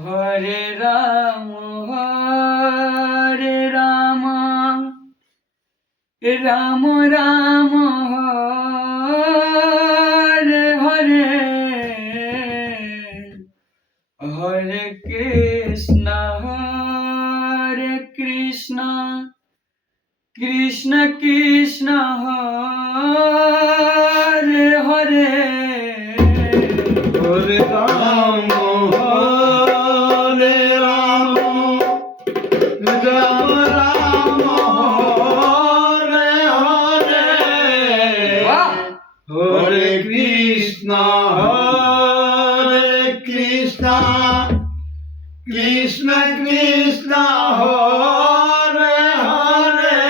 Hare Ram Hare Ram Ram Ram Hare Hare Hare Krishna Krishna Krishna Hare Hare Hare Ram Hare Ram Ram Ram Hare Hare Hare Krishna Krishna Krishna Hare Hare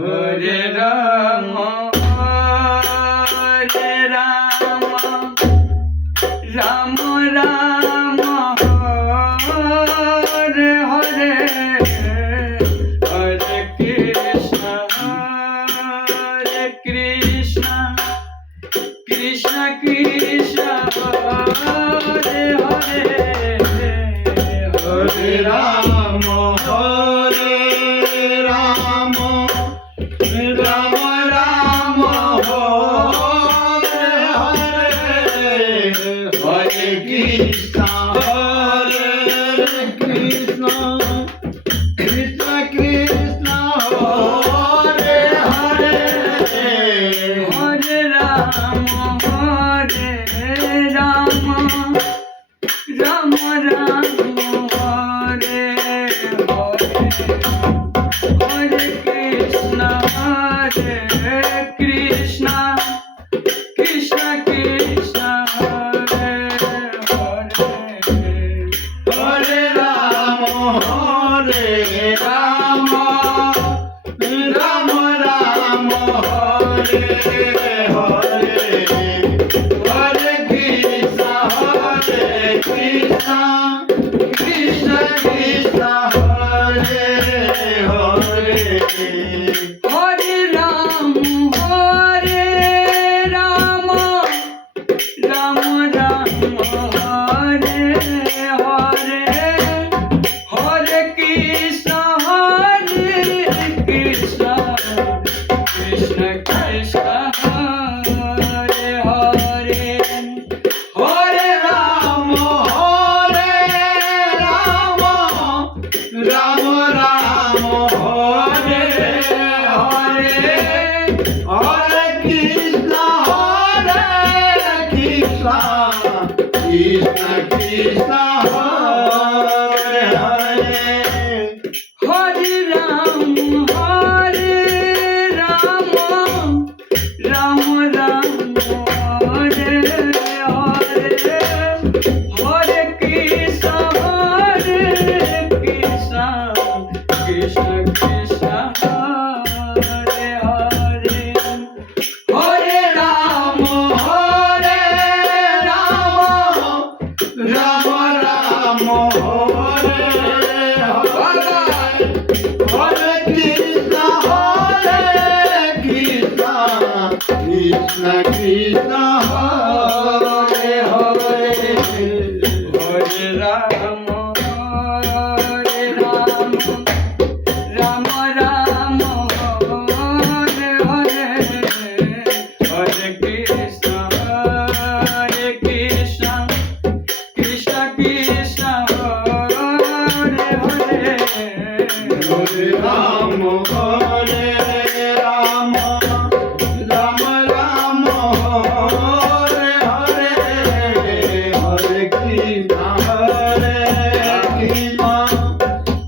Hare Ram Hare Ram Ram Ram Hare Hare Hare Krishna Krishna Krishna Hare Hare Hare Ram Hare Ram Ram Ram Hare Hare Hare Krishna Krishna Krishna Krishna Hare Hare Hare Ram Hare Ram Ram Ram Hare Hare Hare Krishna Krishna Krishna Krishna Hare Hare Hare Ram Hare Ram Ram Ram Hare Hare Hare Krishna Krishna Krishna Krishna Hare Hare Hare Ram Hare Ram Ram Ram Hare Hare Hare Krishna Krishna Krishna Hare Hare Hare Ram Hare Ram Ram Ram Hare Hare Hare Krishna Krishna Krishna Hare Hare Hare Ram Hare Ram Ram Ram Hare Hare Hare Krishna Krishna Krishna Krishna Hare Hare Hare Ram Hare Ram Ram Ram Hare Hare Hare Krishna Krishna Krishna Krishna Hare Hare Hare Ram Hare Ram Ram Ram Hare Hare Hare Krishna Krishna Krishna Krishna Hare Hare Hare Ram Hare Ram Ram Ram Hare Hare Hare Krishna Krishna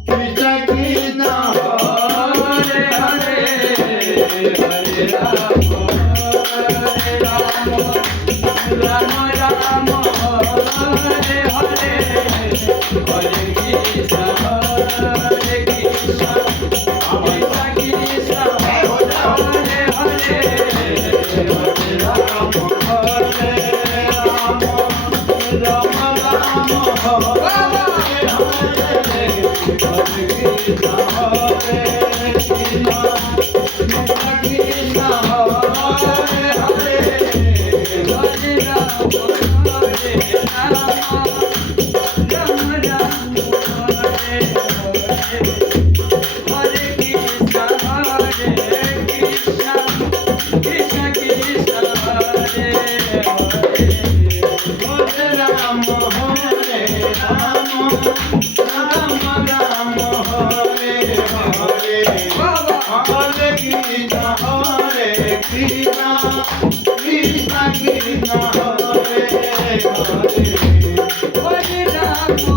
Krishna Krishna Hare Hare Hare Ram Hare Ram Ram Ram Hare Hare Hare Krishna Krishna Hare Ram Hare Rama, Rama Rama Hare Hare, Hare Krishna, Krishna Krishna Hare Hare. Hare Rama,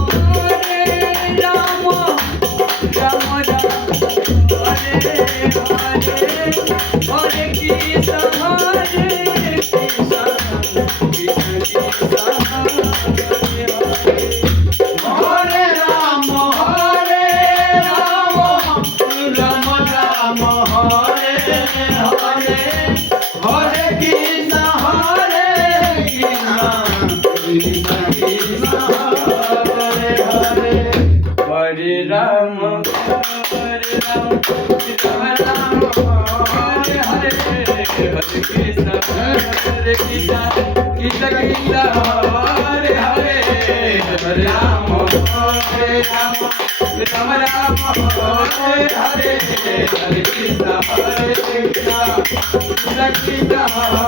Rama Rama, Hare Hare, Hare Krishna, Krishna Krishna Hare Hare. Hare Rama, Rama Rama Hare Hare, Hare Krishna, Krishna Krishna Hare Hare. Hare Rama, Rama Rama, Hare Hare, Hare Krishna, Krishna Krishna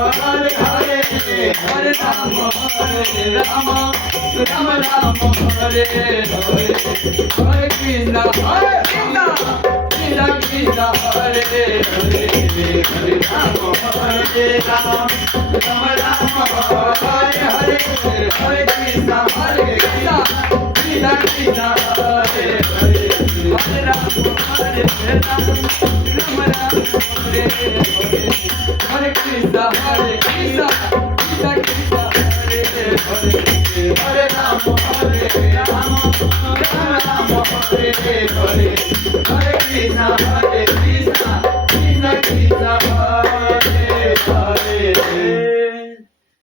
Hare Hare, Hare Rama, Rama Rama, Hare Hare, Hare Krishna, Krishna Krishna Hare Hare, Hare Rama, Rama Rama, Hare Hare, Hare Krishna, Krishna Krishna Hare Hare, Hare Rama, Hare Rama, Rama Rama, Hare Hare, Hare Krishna, Krishna Krishna Hare Hare, Hare Rama, Hare Rama, Rama Rama, Hare Hare, Hare Krishna, Krishna Krishna Hare Hare, Hare